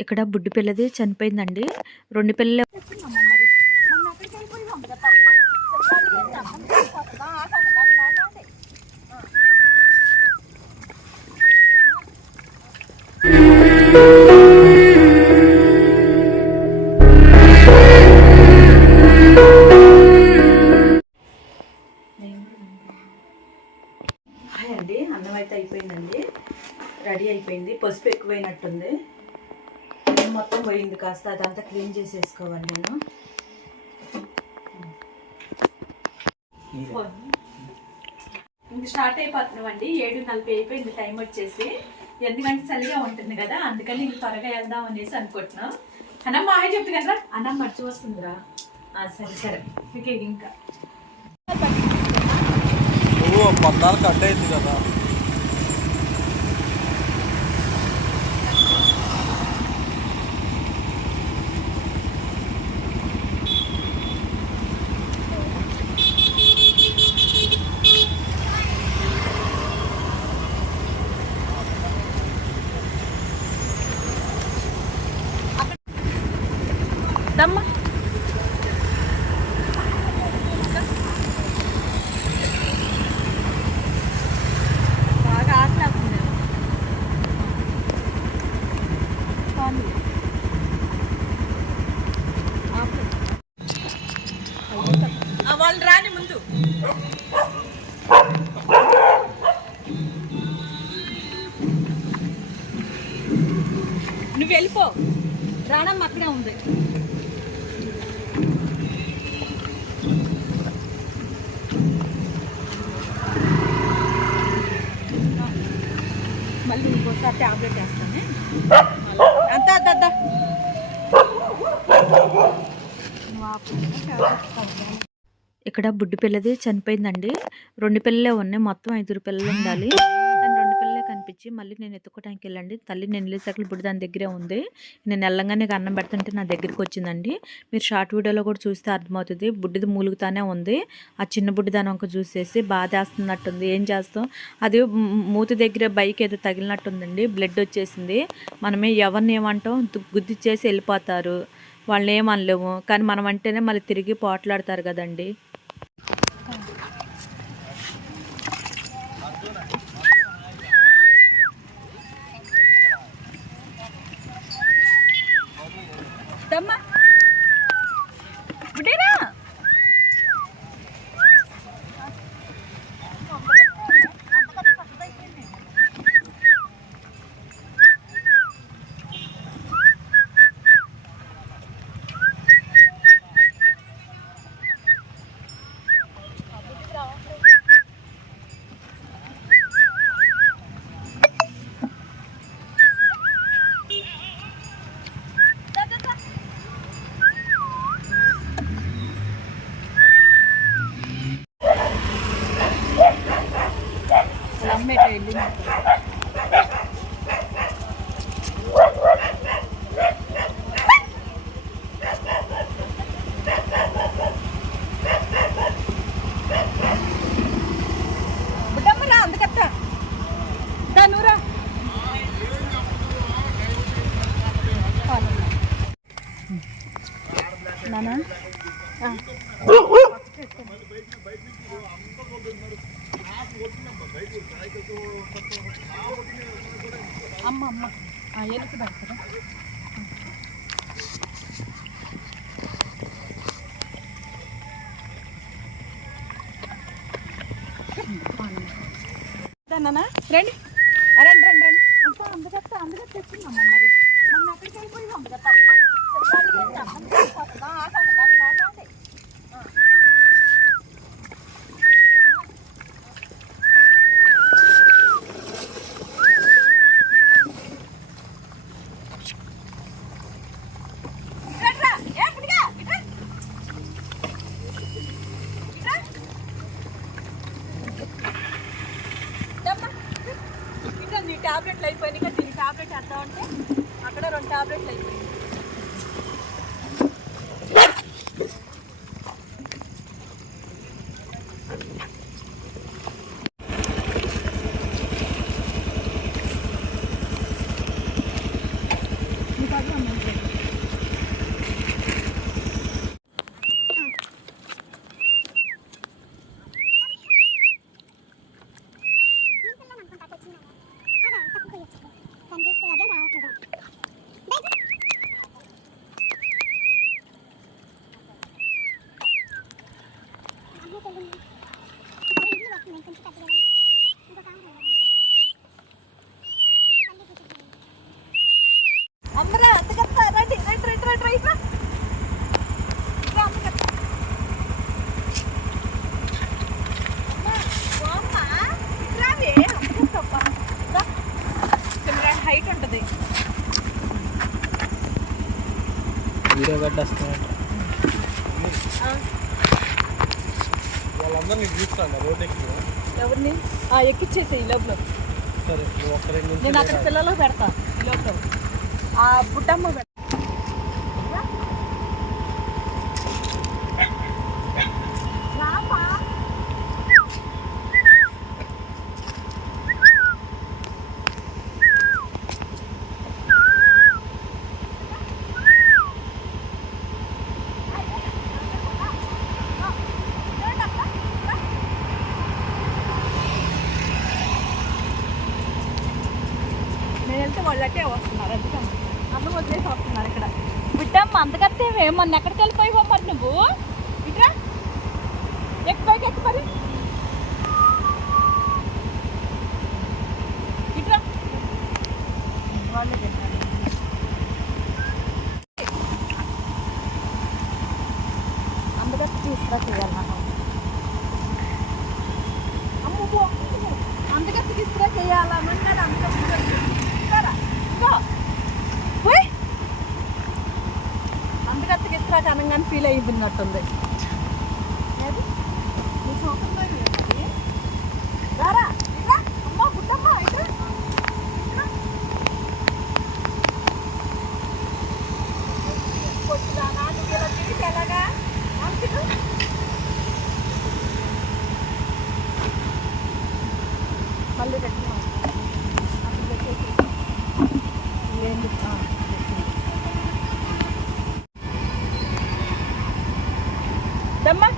ఇక్కడ బుడ్డి పిల్లది చనిపోయిందండి. 2 పిల్లలు అండి. అన్నం అయితే అయిపోయిందండి, రెడీ అయిపోయింది. పసుపు ఎక్కువైనట్టుంది, మొత్తం పోయింది. కాస్త అదంతా క్లీన్ చేసేసుకోవాలి నేను. ఇంక స్టార్ట్ అయిపోతున్నామండి. 7:40 అయిపోయింది టైం వచ్చేసి. ఎందుకంటే చలిగా ఉంటుంది కదా, అందుకని ఇంక త్వరగా వెళ్దాం అనేసి అనుకుంటున్నాం. అన్నమ్మ హాయ్ చెప్తుంది కదా, అన్నం మర్చి వస్తుందిరా. సరే సరే ఓకే. ఇంకా పద్నాలుగు కట్ అయింది కదా. దమ్మా బాగా ఆటలాడుతుంది. వాళ్ళు రాని ముందు నువ్వు వెళ్ళిపో, రానమ్మ అక్కడే ఉంది. మళ్ళీ ఇంకోసారి ట్యాబ్లెట్ వేస్తానే. అంతా అద్దా ఇక్కడ బుడ్డి పిల్లది చనిపోయిందండి. 2 పిల్లలే ఉన్నాయి, మొత్తం 5 పిల్లలు ఉండాలి. కానీ 2 పిల్లలే కనిపించి మళ్ళీ నేను ఎత్తుకోవడానికి వెళ్ళండి. తల్లి నేను వెళ్ళేసరికి బుడ్డి దాని దగ్గరే ఉంది. నేను వెళ్ళంగానే అన్నం పెడుతుంటే నా దగ్గరికి వచ్చిందండి. మీరు షార్ట్ వీడియోలో కూడా చూస్తే అర్థమవుతుంది. బుడ్డిది మూలుగుతానే ఉంది. ఆ చిన్న బుడ్డి దాని వంక చూసేసి బాధేస్తున్నట్టుంది. ఏం చేస్తాం, అది మూతి దగ్గర బైక్ ఏదో తగిలినట్టుందండి. బ్లడ్ వచ్చేసింది. మనమే ఎవరిని ఏమంటాం, గుద్దిచ్చేసి వెళ్ళిపోతారు. వాళ్ళని ఏమనలేము, కానీ మనం అంటేనే మళ్ళీ తిరిగి పోట్లాడతారు కదండి. నానా అమ్మ అమ్మ ఎలుక పెడతారా? నానా రండి రండి రండి రండి. అందుకే తెచ్చిందమ్మ. మరి మొన్న ఎక్కడికి వెళ్ళిపోయింది కదా. టాబ్లెట్లు అయిపోయినాయి కదా, దీనికి టాబ్లెట్ వేద్దామంటే అక్కడ 2 టాబ్లెట్లు అయిపోయినాయి. మీకు వీడియో కట్టేస్తానంట వాళ్ళందరూ నీకు చూస్తాను రోడ్ ఎక్కి ఎవరిని ఎక్కిచ్చేసి ఈ లోపల సరే నువ్వు ఒక్క 2 నేను అక్కడ పిల్లలు పెడతా ఈ లోపల ఆ బుట్టమ్మ పెడతా నేను వెళ్తే వాళ్ళు అట్టే వస్తున్నారు అందుకని అన్నం వదిలేసి వస్తున్నారు ఇక్కడ బిడ్డమ్మ అంతకత్తేవే మొన్న ఎక్కడికి వెళ్ళిపోయావో మరి నువ్వు ఇట్రా ఎక్కిపోయి ఎక్కి మరి ఇట్రా వాళ్ళే తింటారు అందుకత్తి తీసుకురా చేయాలి నాకు అమ్మో అందుకత్తి తీసుకురా చేయాలన్నాడు అందుకత్తి అందుకత్తికి ఇస్త్రా అనగానే ఫీల్ అయిపోయినట్టుంది రారా ఇట్రా అమ్మ బుట్టమ్మ ఇట్రా కొట్టుదానా నువ్వు ఇలా తిరిగి ఎలాగా అంచుడు మళ్ళీ పెట్టినా దమ్మా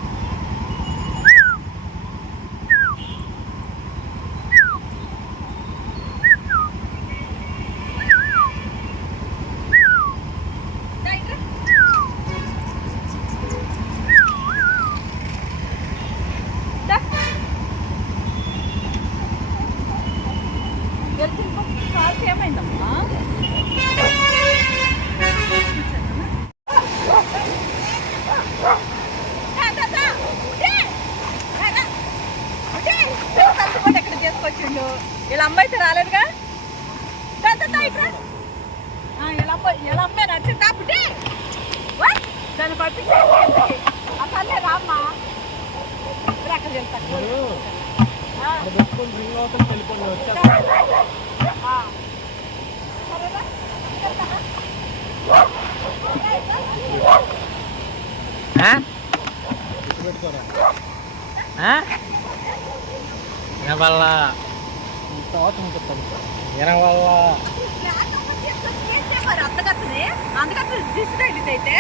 కాల్కి ఏమైందమ్మా ఎక్కడ చేసుకొచ్చిండు ఇలా అమ్మాయితే రాలేదుగా ఇక్కడ ఎలా అమ్మాయి నచ్చింది కాబట్టి దాన్ని పంపించి అసలే రామ్మా అక్కడ వెళ్తాను వల్ల తర్వాత వల్ల అందుకని డిస్ట్రైట్ అయితే